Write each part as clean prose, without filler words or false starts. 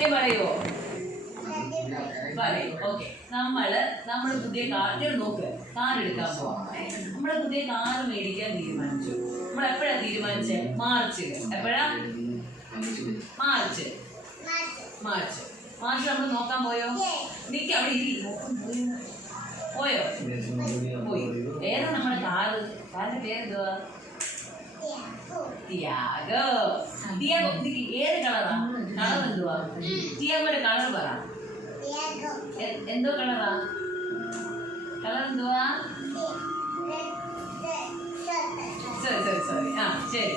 സത്യം പറയുമോ? പറയും. ഓക്കെ. നമ്മള് പുതിയ കാർ നോക്ക്, കാർ എടുക്കാൻ പോവാം. നമ്മള് പുതിയ കാർ മേടിക്കാൻ തീരുമാനിച്ചു. നമ്മൾ എപ്പോഴാ തീരുമാനിച്ചേ? മാർച്ചില്. എപ്പോഴാ? മാർച്ച് നമ്മൾ നോക്കാൻ പോയോ? നിക്ക് അവിടെ പോയോ? പോയി. ഏതാ നമ്മുടെ കാറിന്റെ പേരെന്തുവാ? ടിയാഗോ. ഏത് കളറാ? കളർ എന്തുവാ? ടിയാഗോയുടെ കളർ പറ. എന്തോ കളറാ? കളർ എന്തുവാ? സോറി. ശരി.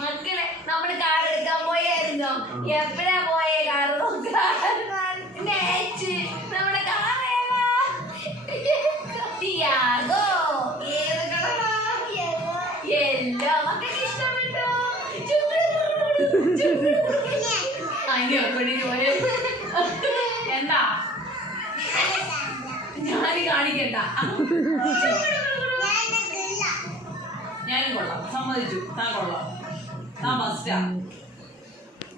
മക്കളെ നമ്മള് കാർ എടുക്കാൻ പോയായിരുന്നോ? എപ്പോഴാ പോയേ? കാർ നോക്കാൻ നമ്മുടെ ടിയാഗോ. ഏത് കളറാ? യെല്ലോ. മക്കൾക്ക് ഇഷ്ടപ്പെട്ടോ? എന്താ ഞാന് കാണിക്കണ്ട. ഞാനും കൊള്ളാം, സമ്മതിച്ചു. താൻ കൊള്ളാം, താൻ ഫസ്റ്റാ.